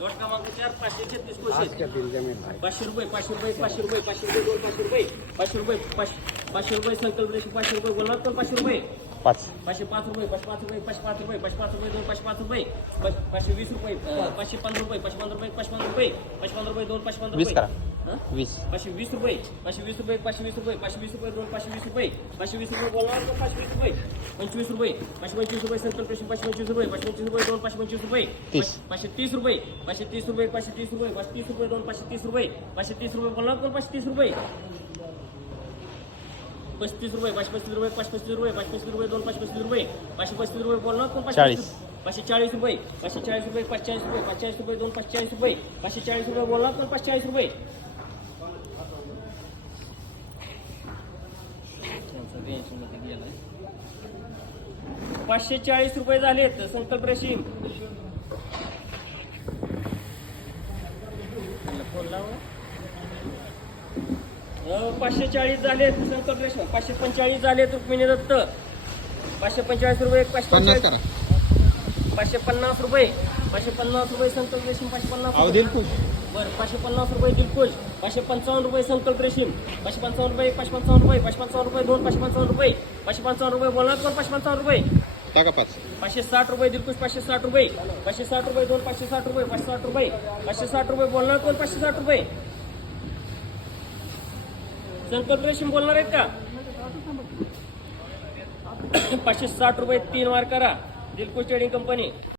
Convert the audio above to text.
lot क्रमांक 4 536 कोशे क्या दिल जमीन भाई 500 रुपये 500 रुपये 500 रुपये 500 रुपये दोन 500 रुपये 500 रुपये 500 रुपये संकल्प रेषे 500 रुपये बोलणार पण 500 रुपये 505 रुपये 505 रुपये 505 रुपये 505 रुपये दोन 505 रुपये 520 रुपये 515 रुपये 515 रुपये 515 रुपये 515 रुपये दोन 515 रुपये 520 रुपये 520 रुपये 520 रुपये 520 रुपये दोन 520 रुपये 520 रुपये बोलणार पण 520 रुपये 25 रुपये 525 रुपये संकल्प रेषे 525 रुपये 525 रुपये दोन 525 रुपये 530 रुपये 530 रुपये 530 रुपये 530 रुपये दोन 530 रुपये 530 रुपये बोलणार पण 530 रुपये 35 रुपये 535 रुपये 535 रुपये 535 रुपये दोन 535 रुपये 535 रुपये बोलणार पण 540 रुपये 540 रुपये 540 रुपये 540 रुपये दोन 540 रुपये 540 रुपये बोलणार पण 540 रुपये 540 रुपये झालेत संकल्प रेशीम 540 झाले संकल्प रेशीम 545 झाले रुक्मिणी दत्त 545 रुपये 550 रुपये 550 रुपये संकल्प रेशीम 550 बरं 550 रुपये दिलखुश 555 रुपये संकल्प रेशीम 555 रुपये 555 रुपये 555 रुपये दोन 555 रुपये 555 रुपये बोलणार पण 555 रुपये 560 रुपये दिलखुश 560 रुपये 560 रुपये दोन 560 रुपये 560 रुपये बोलणार पण 560 रुपये संकल्प रेशीम बोलणार आहेत का 560 रुपये 3 वार करा दिलखुश ट्रेडिंग कंपनी